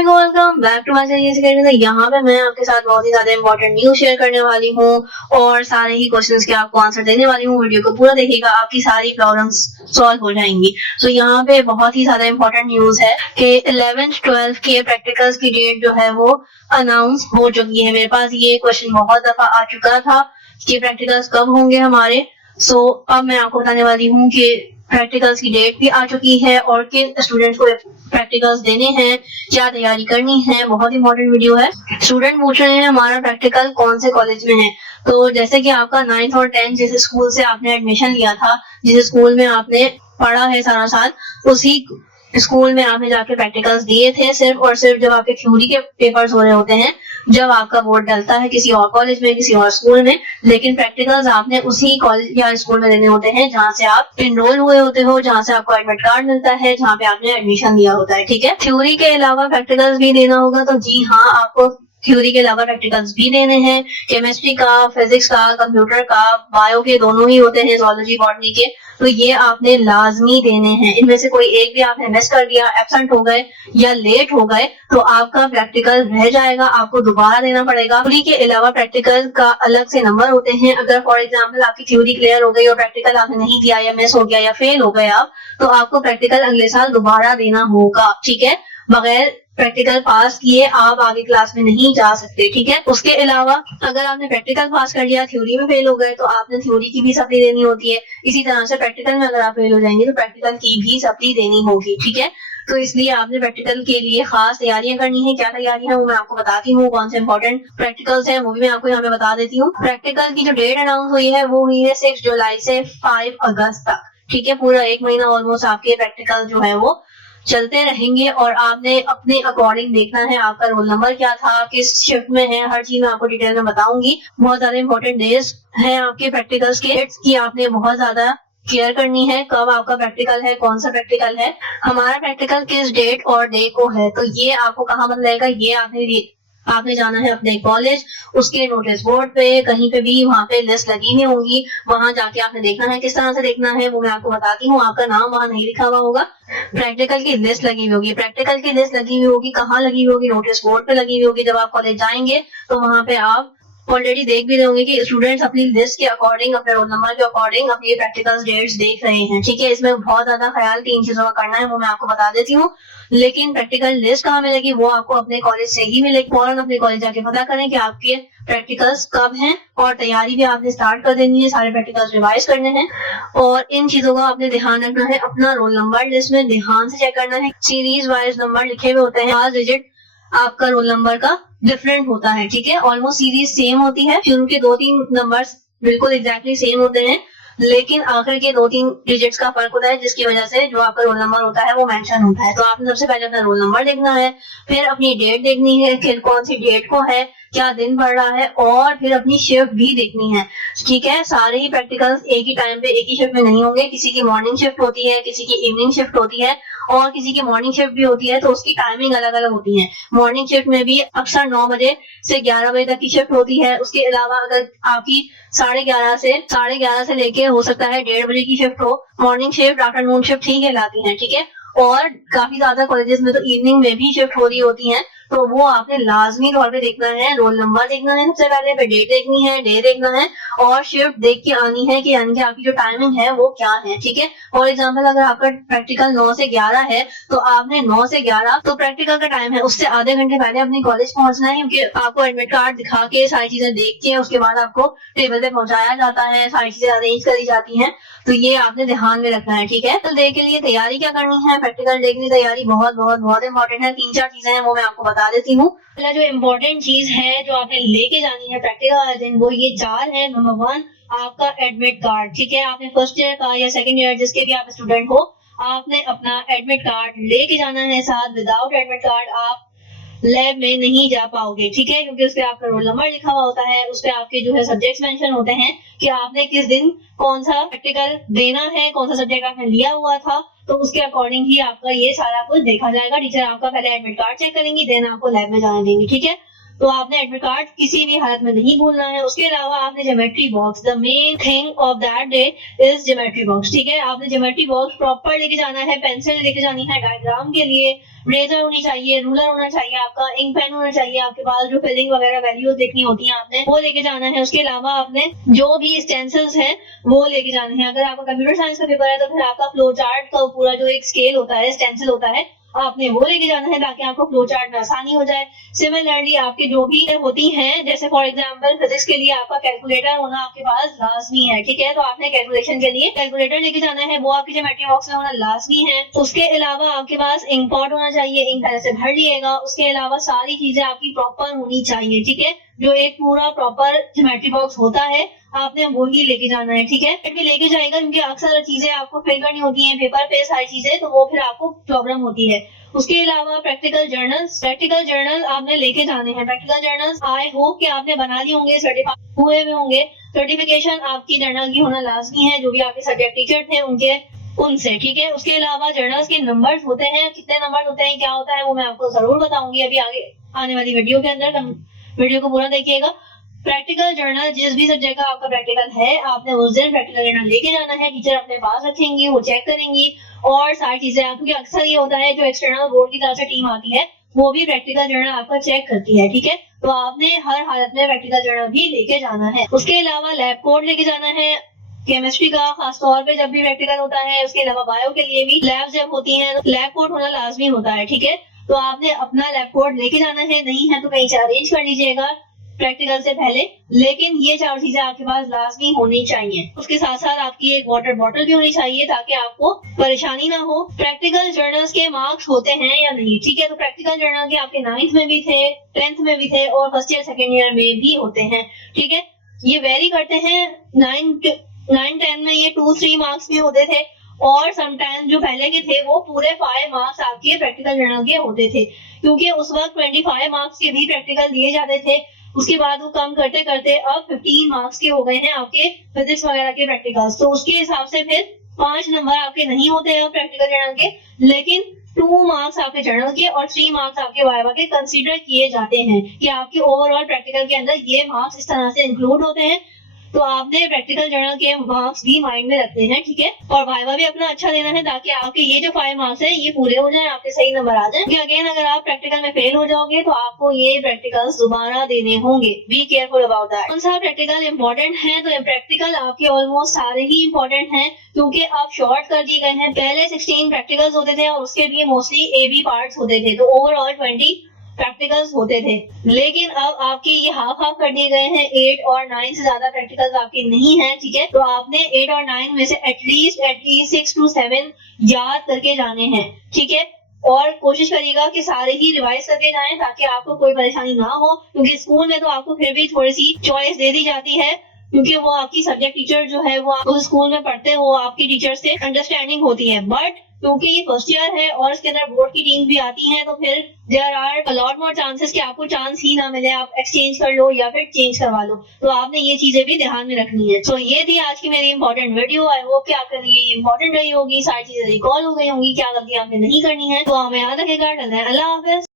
Welcome back to my channel. यहाँ पे मैं आपके साथ बहुत ही ज्यादा इंपॉर्टेंट न्यूज शेयर करने वाली हूँ और सारे ही क्वेश्चंस के आपको आंसर देने वाली हूँ। वीडियो को पूरा देखिएगा, आपकी सारी प्रॉब्लम्स सॉल्व हो जाएंगी। तो यहाँ पे बहुत ही ज्यादा इंपॉर्टेंट न्यूज है कि 11th 12th के प्रैक्टिकल्स की डेट जो है वो अनाउंस हो चुकी है। मेरे पास ये क्वेश्चन बहुत दफा आ चुका था कि प्रैक्टिकल्स कब होंगे हमारे। सो अब मैं आपको बताने वाली हूँ कि प्रैक्टिकल्स की डेट भी आ चुकी है और किन स्टूडेंट्स को प्रैक्टिकल्स देने हैं, क्या तैयारी करनी है। बहुत इंपॉर्टेंट वीडियो है। स्टूडेंट पूछ रहे हैं हमारा प्रैक्टिकल कौन से कॉलेज में है। तो जैसे कि आपका 9th और 10th जिस स्कूल से आपने एडमिशन लिया था, जिस स्कूल में आपने पढ़ा है सारा साल, उसी स्कूल में आपने जाके प्रैक्टिकल्स दिए थे सिर्फ और सिर्फ जब आपके थ्योरी के पेपर्स हो रहे होते हैं, जब आपका बोर्ड डलता है किसी और कॉलेज में, किसी और स्कूल में। लेकिन प्रैक्टिकल्स आपने उसी कॉलेज या स्कूल में देने होते हैं जहाँ से आप इनरोल हुए होते हो, जहाँ से आपको एडमिट कार्ड मिलता है, जहाँ पे आपने एडमिशन लिया होता है। ठीक है, थ्योरी के अलावा प्रैक्टिकल्स भी देना होगा। तो जी हाँ, आपको थ्योरी के अलावा प्रैक्टिकल्स भी देने हैं। केमिस्ट्री का, फिजिक्स का, कंप्यूटर का, बायो के दोनों ही होते हैं, जोलॉजी बॉटनी के। तो ये आपने लाजमी देने हैं। इनमें से कोई एक भी आपने मिस कर दिया, एब्सेंट हो गए या लेट हो गए तो आपका प्रैक्टिकल रह जाएगा, आपको दोबारा देना पड़ेगा। थ्योरी के अलावा प्रैक्टिकल का अलग से नंबर होते हैं। अगर फॉर एग्जाम्पल आपकी थ्योरी क्लियर हो गई और प्रैक्टिकल आपने नहीं दिया या मिस हो गया या फेल हो गए आप, तो आपको प्रैक्टिकल अगले साल दोबारा देना होगा। ठीक है, बगैर प्रैक्टिकल पास किए आप आगे क्लास में नहीं जा सकते। ठीक है, उसके अलावा अगर आपने प्रैक्टिकल पास कर लिया, थ्योरी में फेल हो गए, तो आपने थ्योरी की भी सप्ली देनी होती है। इसी तरह से प्रैक्टिकल में अगर आप फेल हो जाएंगे तो प्रैक्टिकल की भी सप्ली देनी होगी। ठीक है, तो इसलिए आपने प्रैक्टिकल के लिए खास तैयारियां करनी है। क्या तैयारियां वो मैं आपको बताती हूँ, कौन से इंपॉर्टेंट प्रैक्टिकल्स हैं वो भी मैं आपको यहाँ पे बता देती हूँ। प्रैक्टिकल की जो डेट अनाउंस हुई है वो हुई है 6 जुलाई से 5 अगस्त तक। ठीक है, पूरा एक महीना ऑलमोस्ट आपके प्रैक्टिकल जो है वो चलते रहेंगे और आपने अपने अकॉर्डिंग देखना है आपका रोल नंबर क्या था, किस शिफ्ट में है, हर चीज मैं आपको डिटेल में बताऊंगी। बहुत ज्यादा इंपॉर्टेंट डेज हैं आपके प्रैक्टिकल्स के, की आपने बहुत ज्यादा केयर करनी है। कब आपका प्रैक्टिकल है, कौन सा प्रैक्टिकल है, हमारा प्रैक्टिकल किस डेट और डे को है, तो ये आपको कहाँ बदलेगा, ये आपने जाना है अपने कॉलेज, उसके नोटिस बोर्ड पे कहीं पे भी वहाँ पे लिस्ट लगी हुई होंगी, वहां जाके आपने देखना है। किस तरह से देखना है वो मैं आपको बताती हूँ। आपका नाम वहां नहीं लिखा हुआ होगा, प्रैक्टिकल की लिस्ट लगी हुई होगी। प्रैक्टिकल की लिस्ट लगी हुई होगी, कहाँ लगी हुई होगी, नोटिस बोर्ड पे लगी हुई होगी। जब आप कॉलेज जाएंगे तो वहां पे आप ऑलरेडी देख भी रहे होंगे कि स्टूडेंट्स अपनी लिस्ट के अकॉर्डिंग, अपने रोल नंबर के अकॉर्डिंग अपनी प्रैक्टिकल डेट्स देख रहे हैं। ठीक है, इसमें बहुत ज्यादा ख्याल 3 चीजों का करना है, वो मैं आपको बता देती हूँ। लेकिन प्रैक्टिकल लिस्ट कहाँ मिलेगी वो आपको अपने कॉलेज से ही मिलेगी। फौरन अपने कॉलेज जाके पता करें कि आपके प्रैक्टिकल्स कब हैं और तैयारी भी आपने स्टार्ट कर देनी है। सारे प्रैक्टिकल्स रिवाइज करने हैं और इन चीजों का आपने ध्यान रखना है। अपना रोल नंबर लिस्ट में ध्यान से चेक करना है। सीरीज वाइज नंबर लिखे हुए होते हैं, लास्ट डिजिट आपका रोल नंबर का डिफरेंट होता है। ठीक है, ऑलमोस्ट सीरीज सेम होती है, शुरू के 2-3 नंबर्स बिल्कुल एग्जैक्टली सेम होते हैं, लेकिन आखिर के 2-3 डिजिट्स का फर्क होता है, जिसकी वजह से जो आपका रोल नंबर होता है वो मेंशन होता है। तो आपने सबसे पहले अपना रोल नंबर देखना है, फिर अपनी डेट देखनी है, फिर कौन सी डेट को है, क्या दिन पड़ रहा है, और फिर अपनी शिफ्ट भी देखनी है। ठीक है, सारे ही प्रैक्टिकल्स एक ही टाइम पे एक ही शिफ्ट में नहीं होंगे। किसी की मॉर्निंग शिफ्ट होती है, किसी की इवनिंग शिफ्ट होती है और किसी की मॉर्निंग शिफ्ट भी होती है, तो उसकी टाइमिंग अलग अलग होती है। मॉर्निंग शिफ्ट में भी अक्सर 9 बजे से 11 बजे तक की शिफ्ट होती है। उसके अलावा अगर आपकी 11:30 से लेके हो सकता है 1:30 बजे की शिफ्ट हो, मॉर्निंग शिफ्ट, आफ्टरनून शिफ्ट ही कहलाती है। ठीक है, और काफी ज्यादा कॉलेजेस में तो इवनिंग में भी शिफ्ट हो रही होती है, तो वो आपने लाजमी तौर पे देखना है। रोल नंबर देखना है सबसे पहले, फिर डेट देखनी है, डे देखना है और शिफ्ट देख के आनी है कि यानी कि आपकी जो टाइमिंग है वो क्या है। ठीक है, फॉर एग्जाम्पल अगर आपका प्रैक्टिकल 9 से 11 है तो आपने 9 से 11 तो प्रैक्टिकल का टाइम है, उससे आधे घंटे पहले अपने कॉलेज पहुंचना है, क्योंकि आपको एडमिट कार्ड दिखा के सारी चीजें देख के उसके बाद आपको टेबल पे पहुंचाया जाता है, सारी चीजें अरेंज करी जाती हैं। तो ये आपने ध्यान में रखना है। ठीक है, तो डे के लिए तैयारी क्या करनी है, प्रैक्टिकल डे के लिए तैयारी बहुत बहुत बहुत इंपॉर्टेंट है। 3-4 चीजें हैं वो मैं आपको बता देती हूँ। पहला जो इम्पोर्टेंट चीज है जो आपने लेके जानी है प्रैक्टिकल वाले दिन, वो ये 4 है। नंबर 1 आपका एडमिट कार्ड। ठीक है, आपने फर्स्ट ईयर का या सेकंड ईयर जिसके भी आप स्टूडेंट हो, आपने अपना एडमिट कार्ड लेके जाना है साथ। विदाउट एडमिट कार्ड आप लैब में नहीं जा पाओगे। ठीक है, क्योंकि उसपे आपका रोल नंबर लिखा हुआ होता है, उसपे आपके जो है सब्जेक्ट्स मेंशन होते हैं कि आपने किस दिन कौन सा प्रैक्टिकल देना है, कौन सा सब्जेक्ट आपने लिया हुआ था, तो उसके अकॉर्डिंग ही आपका ये सारा कुछ देखा जाएगा। टीचर आपका पहले एडमिट कार्ड चेक करेंगी, देन आपको लैब में जाने देंगे। ठीक है, तो आपने एडमिट कार्ड किसी भी हालत में नहीं भूलना है। उसके अलावा आपने geometry box, the main thing of that day is geometry box, ठीक है। आपने ज्योमेट्री बॉक्स प्रॉपर लेके जाना है, पेंसिल लेके जानी है डायग्राम के लिए, रेजर होनी चाहिए, रूलर होना चाहिए, आपका इंक पेन होना चाहिए, आपके पास जो फिलिंग वगैरह वैल्यूज देखनी होती हैं आपने वो लेके जाना है। उसके अलावा आपने जो भी स्टेंसिल्स हैं वो लेके जाने हैं। अगर आपका कंप्यूटर साइंस का पेपर है तो फिर आपका फ्लो चार्ट का पूरा जो एक स्केल होता है, स्टेंसिल होता है, आपने वो लेके जाना है ताकि आपको फ्लो चार्ट में आसानी हो जाए। सिमिलरली आपके जो भी होती हैं, जैसे फॉर एग्जांपल फिजिक्स के लिए आपका कैलकुलेटर होना आपके पास लाजमी है, ठीक है। तो आपने कैलकुलेशन के लिए कैलकुलेटर लेके जाना है, वो आपके ज्योमेट्री बॉक्स में होना लाजमी है। उसके अलावा आपके पास इंक पॉट होना चाहिए, इंक पहले से भर लिएगा। उसके अलावा सारी चीजें आपकी प्रॉपर होनी चाहिए, ठीक है। जो एक पूरा प्रॉपर ज्योमेट्री बॉक्स होता है आपने वो ही लेके जाना है, ठीक है। भी लेके जाएगा क्योंकि अक्सर चीजें आपको फिल करनी होती हैं पेपर पे सारी चीजें, तो वो फिर आपको प्रॉब्लम होती है। उसके अलावा प्रैक्टिकल जर्नल आपने लेके जाने हैं। प्रैक्टिकल जर्नल्स आई होप कि आपने बना लिए होंगे, सर्टिफाइड हुए होंगे। सर्टिफिकेशन आपकी जर्नल की होना लाजमी है, जो भी आपके सब्जेक्ट टीचर थे उनसे, ठीक है। उसके अलावा जर्नल्स के नंबर्स होते हैं, कितने नंबर होते हैं, क्या होता है, वो मैं आपको जरूर बताऊंगी अभी आगे आने वाली वीडियो के अंदर। वीडियो को पूरा देखिएगा। प्रैक्टिकल जर्नल, जिस भी सब्जेक्ट का आपका प्रैक्टिकल है, आपने उस दिन प्रैक्टिकल जर्नल लेके जाना है। टीचर अपने पास रखेंगी, वो चेक करेंगी और सारी चीजें, क्योंकि अक्सर ये होता है जो एक्सटर्नल बोर्ड की तरफ से टीम आती है वो भी प्रैक्टिकल जर्नल आपका चेक करती है, ठीक है। तो आपने हर हालत में प्रैक्टिकल जर्नल भी लेके जाना है। उसके अलावा लैब कोड लेके जाना है केमिस्ट्री का, खासतौर पे जब भी प्रैक्टिकल होता है। उसके अलावा बायो के लिए भी लैब जब होती है लैब कोड होना लाजमी होता है, ठीक है। तो आपने अपना लैब कोड लेके जाना है, नहीं है तो कहीं से अरेंज कर लीजिएगा प्रैक्टिकल से पहले, लेकिन ये चार चीजें आपके पास लाजमी होनी चाहिए। उसके साथ साथ आपकी एक वाटर बॉटल भी होनी चाहिए ताकि आपको परेशानी ना हो। प्रैक्टिकल जर्नल्स के मार्क्स होते हैं या नहीं, ठीक है। तो प्रैक्टिकल जर्नल के आपके 9th में भी थे, 10th में भी थे और फर्स्ट ईयर सेकेंड ईयर में भी होते हैं, ठीक है। ये वेरी करते हैं, 9-10 में ये 2-3 मार्क्स भी होते थे और समटाइम जो पहले के थे वो पूरे 5 मार्क्स आपके प्रैक्टिकल जर्नल के होते थे, क्योंकि उस वक्त 25 मार्क्स के भी प्रैक्टिकल दिए जाते थे। उसके बाद वो कम करते करते अब 15 मार्क्स के हो गए हैं आपके फिजिक्स वगैरह के प्रैक्टिकल्स। तो उसके हिसाब से फिर 5 नंबर आपके नहीं होते हैं प्रैक्टिकल जर्नल के, लेकिन 2 मार्क्स आपके जर्नल के और 3 मार्क्स आपके वाइवा के कंसीडर किए जाते हैं कि आपके ओवरऑल प्रैक्टिकल के अंदर ये मार्क्स इस तरह से इंक्लूड होते हैं। तो आपने प्रैक्टिकल जर्नल के मार्क्स भी माइंड में रखने हैं, ठीक है। और वाइवा भी अपना अच्छा देना है ताकि आपके ये जो 5 मार्क्स है ये पूरे हो जाए, आपके सही नंबर आ जाए। क्योंकि अगेन अगर आप प्रैक्टिकल में फेल हो जाओगे तो आपको ये प्रैक्टिकल्स दोबारा देने होंगे। Be careful about that. कौन सा प्रैक्टिकल इंपॉर्टेंट है, तो प्रैक्टिकल आपके ऑलमोस्ट सारे ही इंपॉर्टेंट हैं क्योंकि आप शॉर्ट कर दिए गए हैं। पहले 16 प्रैक्टिकल्स होते थे और उसके भी मोस्टली AB पार्ट्स होते थे, तो ओवरऑल 20 प्रैक्टिकल्स होते थे। लेकिन अब आपके ये हाफ कर दिए गए हैं, 8 और 9 से ज्यादा प्रैक्टिकल्स आपके नहीं हैं, ठीक है। तो आपने 8 और 9 में से एटलीस्ट 6 to 7 याद करके जाने हैं, ठीक है। और कोशिश करिएगा कि सारे ही रिवाइज करके जाएं ताकि आपको कोई परेशानी ना हो, क्योंकि स्कूल में तो आपको फिर भी थोड़ी सी चॉइस दे दी जाती है क्योंकि वो आपकी सब्जेक्ट टीचर जो है वो उस स्कूल में पढ़ते हो, आपकी टीचर से अंडरस्टैंडिंग होती है। बट क्योंकि ये फर्स्ट ईयर है और इसके अंदर बोर्ड की टीम भी आती है, तो फिर there are a lot more chances कि आपको चांस ही ना मिले, आप एक्सचेंज कर लो या फिर चेंज करवा लो। तो आपने ये चीजें भी ध्यान में रखनी है। तो ये थी आज की मेरी इंपॉर्टेंट वीडियो। आई होप कि आपके लिए ये इंपॉर्टेंट रही होगी, सारी चीजें रिकॉल हो गई होंगी, क्या गलती आपने नहीं करनी है। तो हमें याद रखेगा। अल्लाह हाफिज।